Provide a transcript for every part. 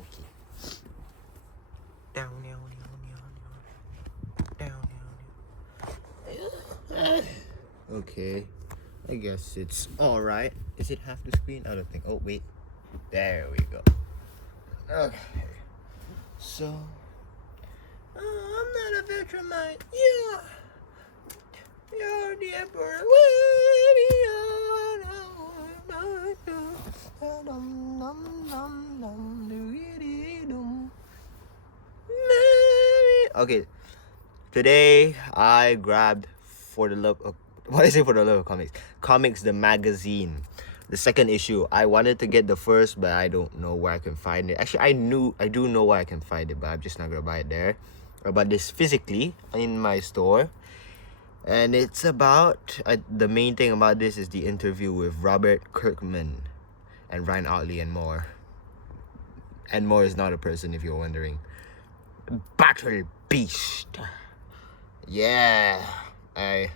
monkey. Down, down, down, down, down. Okay, I guess it's alright. Is it half the screen? I don't think. Oh, wait. There we go. Okay. So, I'm not a Vegemite. Yeah. You're the emperor. Okay, today I grabbed For the Love of, what is it, For the Love of Comics? Comics the magazine. The second issue. I wanted to get the first, but I don't know where I can find it. Actually, I do know where I can find it, but I'm just not gonna buy it there. I bought this physically in my store. And it's about, the main thing about this is the interview with Robert Kirkman and Ryan Otley and more. And more is not a person, if you're wondering. Battle Beast. Yeah. I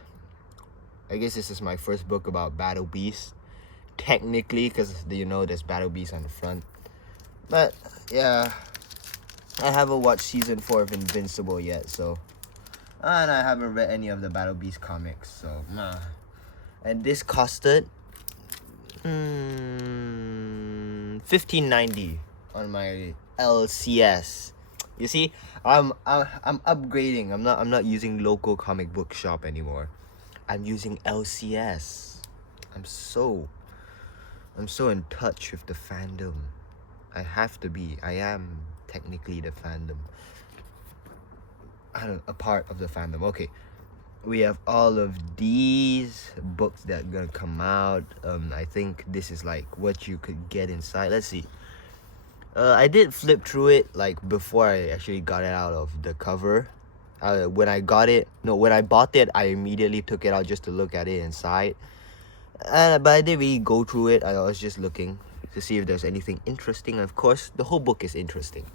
guess this is my first book about Battle Beast. Technically, because there's Battle Beast on the front. But, yeah. I haven't watched season 4 of Invincible yet, so... And I haven't read any of the Battle Beast comics, so nah. And this costed $15.90 on my LCS. You see, I'm upgrading. I'm not using local comic book shop anymore. I'm using LCS. I'm so in touch with the fandom. I have to be. I am technically the fandom. A part of the fandom. Okay, we have all of these books that are gonna come out. I think this is like what you could get inside. Let's see. I did flip through it like before I actually got it out of the cover. When I bought it, I immediately took it out just to look at it inside. But I didn't really go through it. I was just looking to see if there's anything interesting. And of course, the whole book is interesting.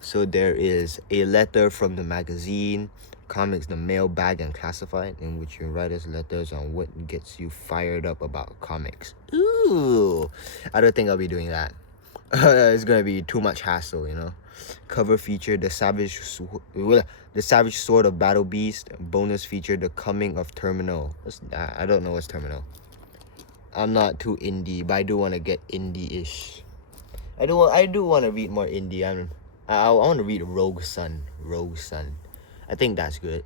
So there is a letter from the magazine, Comics the Mailbag and Classified, in which you write us letters on what gets you fired up about comics. Ooh, I don't think I'll be doing that. It's gonna be too much hassle, Cover feature the Savage Sword of Battle Beast. Bonus feature the Coming of Terminal. I don't know what's Terminal. I'm not too indie, but I do want to get indie-ish. I do want to read more indie. I want to read Rogue Sun. I think that's good.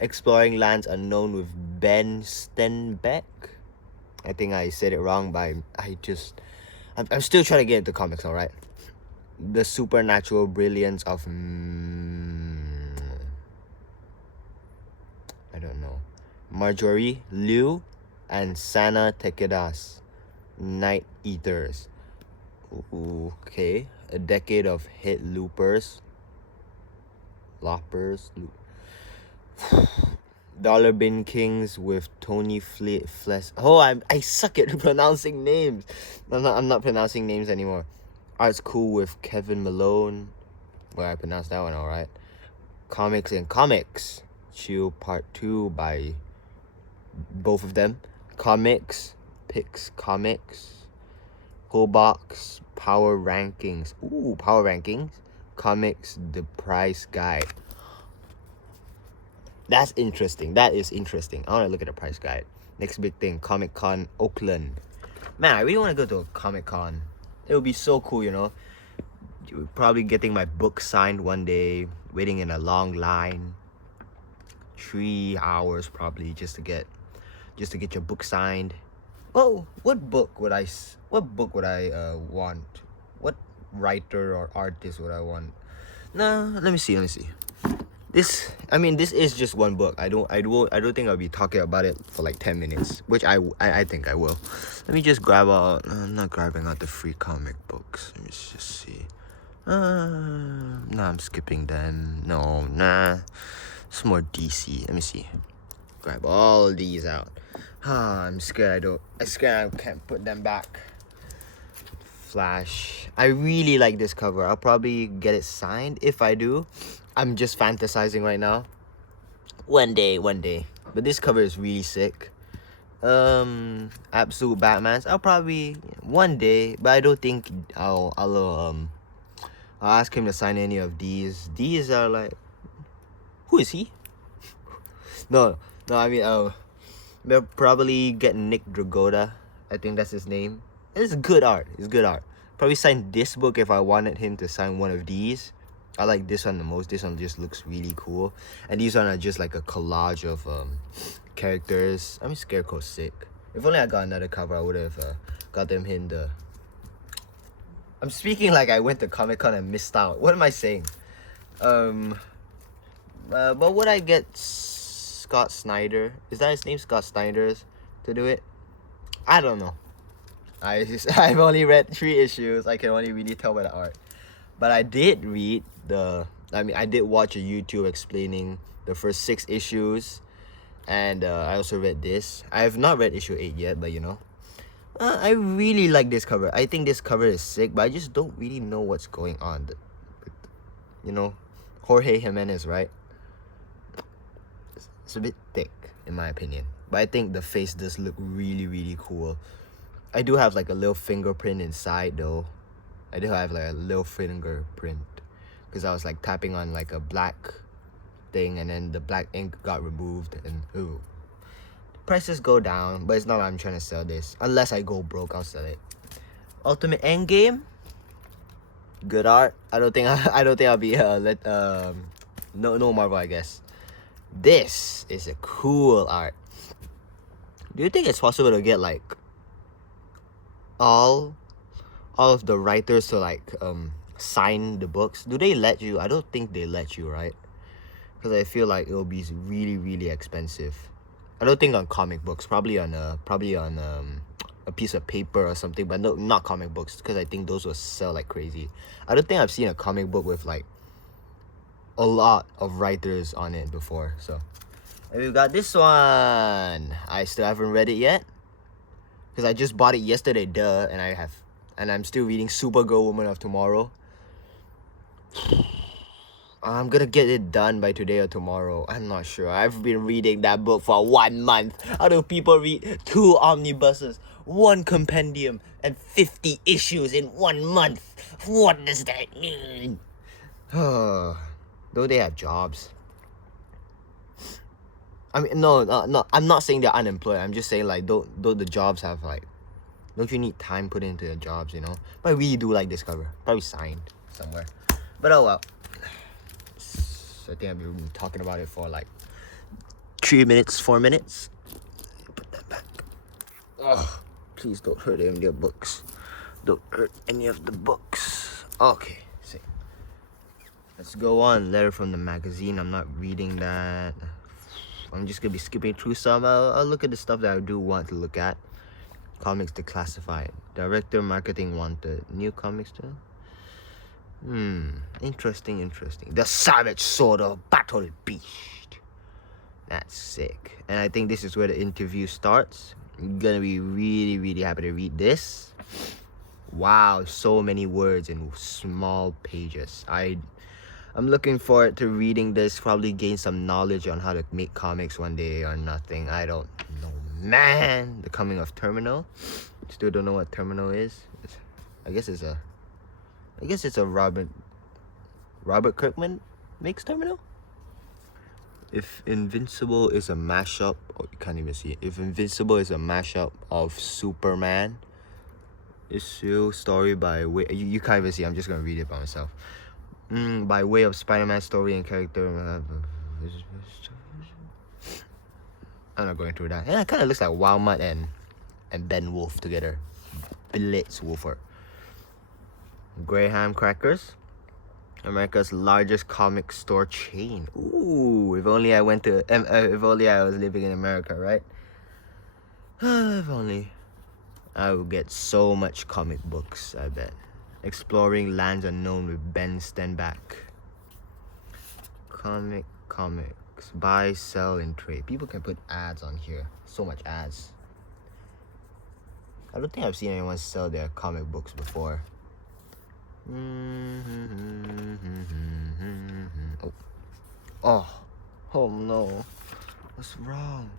Exploring Lands Unknown with Ben Stenbeck. I think I said it wrong, but I'm still trying to get into comics, alright? The Supernatural Brilliance of... I don't know. Marjorie Liu and Sana Takeda's Night Eaters. Okay, a decade of hit loopers. Dollar Bin Kings with Tony Flesh. Oh, I suck at pronouncing names. I'm not pronouncing names anymore. Art's Cool with Kevin Malone. Well, I pronounced that one alright. Comics and Comics. Chill Part 2 by both of them. Comics. Picks Comics. Whole Box Power Rankings. Ooh, Power Rankings. Comics The Price Guide. That's interesting. That is interesting. I want to look at the price guide. Next big thing, Comic Con Oakland. Man, I really want to go to a Comic Con. It would be so cool, Probably getting my book signed one day. Waiting in a long line. 3 hours probably just to get your book signed. Oh, what book would I want? What writer or artist would I want? No, let me see. This is just one book. I don't think I'll be talking about it for like 10 minutes, which I think I will. Let me just grab out. I'm not grabbing out the free comic books. Let me just see. I'm skipping them. No, it's more DC. Let me see. Grab all these out. I'm scared I can't put them back. Flash. I really like this cover. I'll probably get it signed if I do. I'm just fantasizing right now. One day. But this cover is really sick. Absolute Batmans. I'll probably, one day, but I don't think I'll ask him to sign any of these. These are like, who is he? No, I mean, they'll probably get Nick Dragotta. I think that's his name. It's good art. It's good art. Probably sign this book if I wanted him to sign one of these. I like this one the most. This one just looks really cool. And these one are just like a collage of characters. I mean, Scarecrow's sick. If only I got another cover, I would have got them him the... I'm speaking like I went to Comic-Con and missed out. What am I saying? But would I get Scott Snyder? Is that his name? Scott Snyder's to do it? I don't know. I've only read 3 issues. I can only really tell by the art. But I did read I did watch a YouTube explaining the first 6 issues. And I also read this. I have not read issue 8 yet, but you know. I really like this cover. I think this cover is sick, but I just don't really know what's going on. You know, Jorge Jimenez, right? It's a bit thick, in my opinion. But I think the face does look really, really cool. I do have like a little fingerprint inside, though. I do have like a little fingerprint. Because I was like tapping on like a black thing, and then the black ink got removed, and ooh. Prices go down, but it's not like I'm trying to sell this. Unless I go broke, I'll sell it. Ultimate Endgame, good art. I don't think I'll be no Marvel, I guess. This is a cool art. Do you think it's possible to get like all of the writers to like sign the books? Do they let you? I don't think they let you, right? Because I feel like it'll be really, really expensive. I don't think on comic books. Probably on a piece of paper or something. But no, not comic books, because I think those will sell like crazy. I don't think I've seen a comic book with like a lot of writers on it before. So, and we've got this one. I still haven't read it yet, because I just bought it yesterday. And I'm still reading Supergirl Woman of Tomorrow. I'm gonna get it done by today or tomorrow. I'm not sure. I've been reading that book for 1 month. How do people read 2 omnibuses, 1 compendium, and 50 issues in 1 month? What does that mean? Though they have jobs. I mean, no. I'm not saying they're unemployed. I'm just saying like, don't the jobs have like, don't you need time put into your jobs, you know? But I really do like this cover. Probably signed somewhere. But oh well. I think I've been talking about it for like 3 minutes, 4 minutes. Put that back. Oh, please don't hurt any of the books. Don't hurt any of the books. Okay, see. Let's go on. Letter from the magazine. I'm not reading that. I'm just gonna be skipping through some. I'll look at the stuff that I do want to look at. Comics Declassified. Director, marketing wanted. New comics too. Interesting. The Savage Sword of Battle Beast. That's sick. And I think this is where the interview starts. I'm gonna be really, really happy to read this. Wow, so many words in small pages. I'm looking forward to reading this. Probably gain some knowledge on how to make comics one day or nothing. I don't know, man. The Coming of Terminal. Still don't know what Terminal is. I guess it's a Robert Kirkman makes Terminal. If Invincible is a mashup, oh, you can't even see it. If Invincible is a mashup of Superman, issue story by way, you can't even see. I'm just gonna read it by myself. By way of Spider-Man story and character. I'm not going through that. Yeah, it kind of looks like Walmart and Ben Wolf together. Blitzwolfer. Graham Crackers, America's largest comic store chain. Ooh, if only I went to, if only I was living in America, right? If only. I would get so much comic books, I bet. Exploring Lands Unknown with Ben Stenback. Comics. Buy, sell, and trade. People can put ads on here. So much ads. I don't think I've seen anyone sell their comic books before. Oh no, what's wrong?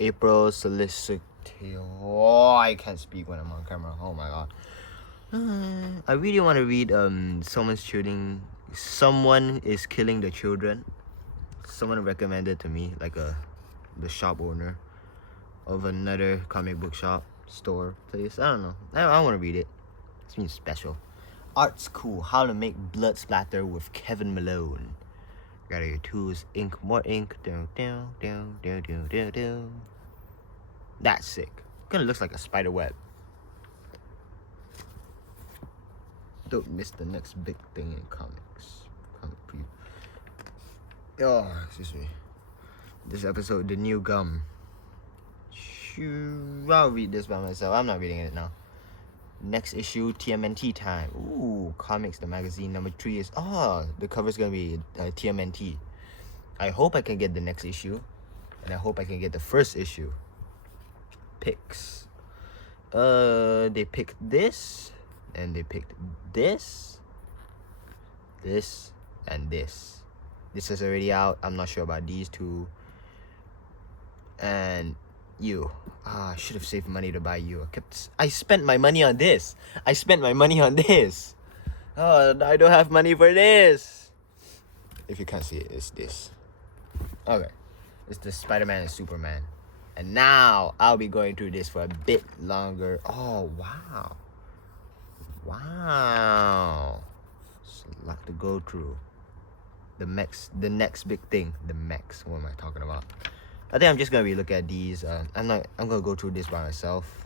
April solicit. Oh, I can't speak when I'm on camera. Oh my god. I really want to read someone is killing the children. Someone recommended to me, like the shop owner of another comic book shop store place. I don't know. I want to read it. It seems special. Art's cool. How to make blood splatter with Kevin Malone. Got your tools, ink, more ink. That's sick. Kinda looks like a spider web. Don't miss the next big thing in comics. Comic preview. Oh, excuse me. This episode, the new gum. I'll read this by myself. I'm not reading it now. Next issue, TMNT time. Ooh, comics, the magazine. Number 3 is, the cover's gonna be TMNT. I hope I can get the next issue. And I hope I can get the first issue. Picks. They picked this. And they picked this. This. And this. This is already out. I'm not sure about these two. And you. I should have saved money to buy you. I spent my money on this. I don't have money for this. If you can't see it, it's this. Okay. It's the Spider-Man and Superman. And now I'll be going through this for a bit longer. Oh, wow. Wow. It's a lot to go through. The next big thing. What am I talking about? I think I'm just gonna be looking at these. I'm gonna go through this by myself.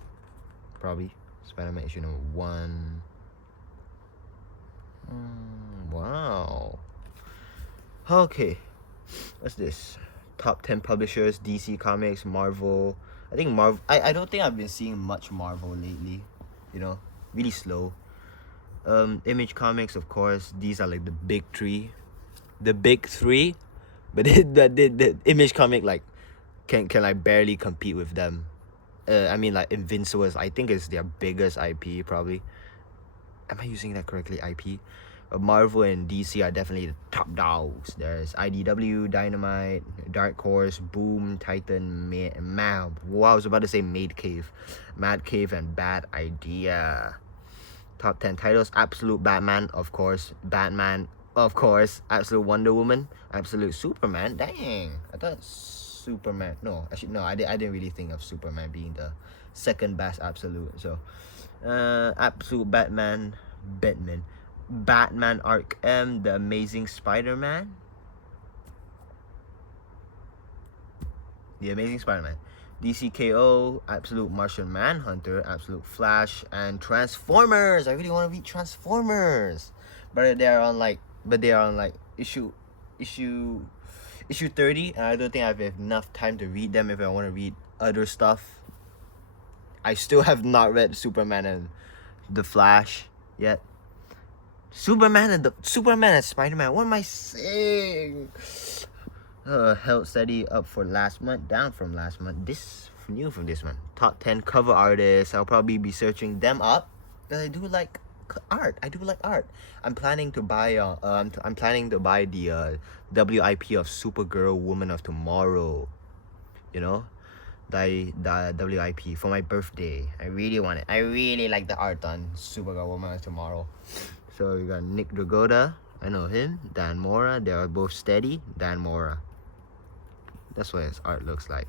Probably. Spider-Man issue number 1. Wow. Okay. What's this? Top 10 publishers, DC Comics, Marvel. I think Marvel. I don't think I've been seeing much Marvel lately. Really slow. Image Comics, of course. These are like the big three. The big three. But the Image Comic can like barely compete with them. I mean, like Invincible I think is their biggest IP probably. Am I using that correctly? IP. Marvel and DC are definitely the top dogs. There's IDW, Dynamite, Dark Horse, Boom, Titan, I was about to say Mad Cave, and Bad Idea. Top 10 titles: Absolute Batman, of course. Batman, of course. Absolute Wonder Woman, Absolute Superman. Dang, I thought Superman. No, actually no. I didn't really think of Superman being the second best absolute. So, Absolute Batman, Batman Arkham, The Amazing Spider-Man. DCKO, Absolute Martian Manhunter, Absolute Flash, and Transformers. I really want to read Transformers, but they are on like issue 30, and I don't think I have enough time to read them if I want to read other stuff. I still have not read Superman and the Flash yet. Superman and Spider-Man. What am I saying? Held steady, up for last month, down from last month. This new from this month. Top 10 cover artists. I'll probably be searching them up. I do like art. I'm planning to buy the WIP of Supergirl, Woman of Tomorrow. The WIP for my birthday. I really want it. I really like the art on Supergirl, Woman of Tomorrow. So we got Nick Dragotta. I know him. Dan Mora. They are both steady. Dan Mora. That's what his art looks like.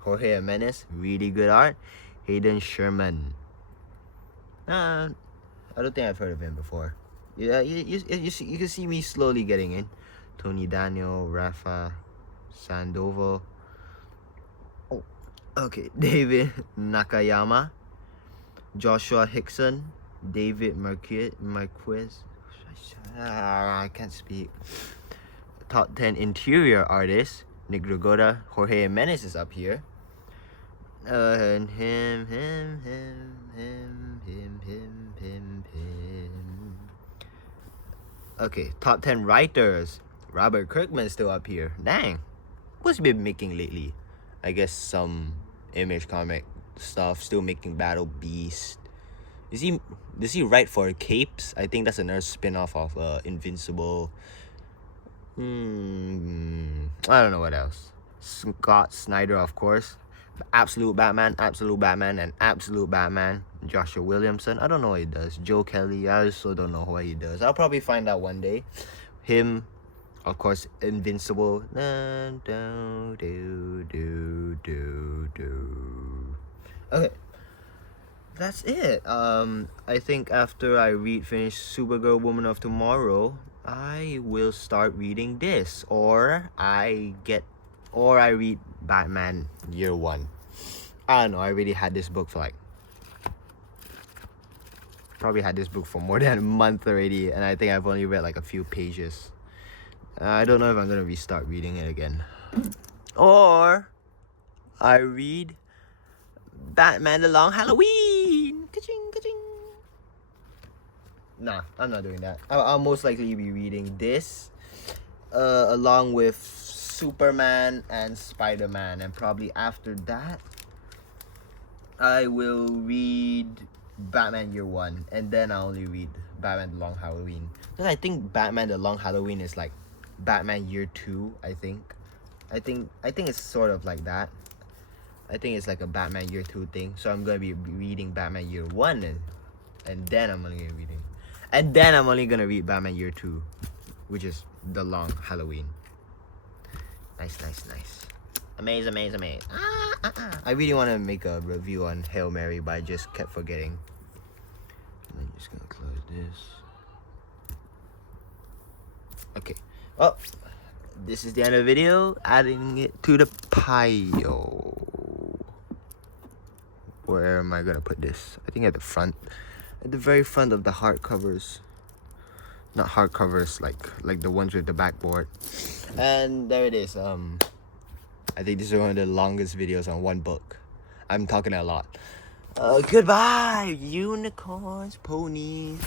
Jorge Jimenez. Really good art. Hayden Sherman. I don't think I've heard of him before. Yeah, you can see me slowly getting in. Tony Daniel, Rafa Sandoval. Oh, okay. David Nakayama. Joshua Hickson. David Marquez. I can't speak. Top 10 interior artists. Nick Dragotta. Jorge Jimenez is up here. And him. Okay, top 10 writers. Robert Kirkman's still up here. Dang. What's he been making lately? I guess some Image comic stuff. Still making Battle Beast. Does he write for Capes? I think that's another spin-off of Invincible. I don't know what else. Scott Snyder, of course. Absolute Batman, and Absolute Batman. Joshua Williamson. I don't know what he does. Joe Kelly. I also don't know what he does. I'll probably find out one day. Him, of course, Invincible. Okay, that's it. I think after I finish Supergirl Woman of Tomorrow, I will start reading this, or I read Batman Year One. I don't know. I already had this book for probably had this book for more than a month already, and I think I've only read like a few pages. I don't know if I'm gonna restart reading it again, or I read Batman The Long Halloween. Ka-ching, ka-ching. Nah, I'm not doing that. I'll most likely be reading this, along with Superman and Spider-Man, and probably after that, I will read Batman Year One, and then I only read Batman The Long Halloween. Because I think Batman The Long Halloween is like Batman Year Two. I think it's sort of like that. I think it's like a Batman Year 2 thing. So I'm gonna be reading Batman Year 1, and then I'm only gonna read Batman Year 2, which is The Long Halloween. Nice. Amaze. I really want to make a review on Hail Mary, but I just kept forgetting. I'm just gonna close this. Okay. Oh, this is the end of the video. Adding it to the pile. Where am I gonna put this? I think at the front, at the very front of the hardcovers. Not hardcovers, like the ones with the backboard. And there it is. I think this is one of the longest videos on one book. I'm talking a lot. Goodbye, unicorns, ponies.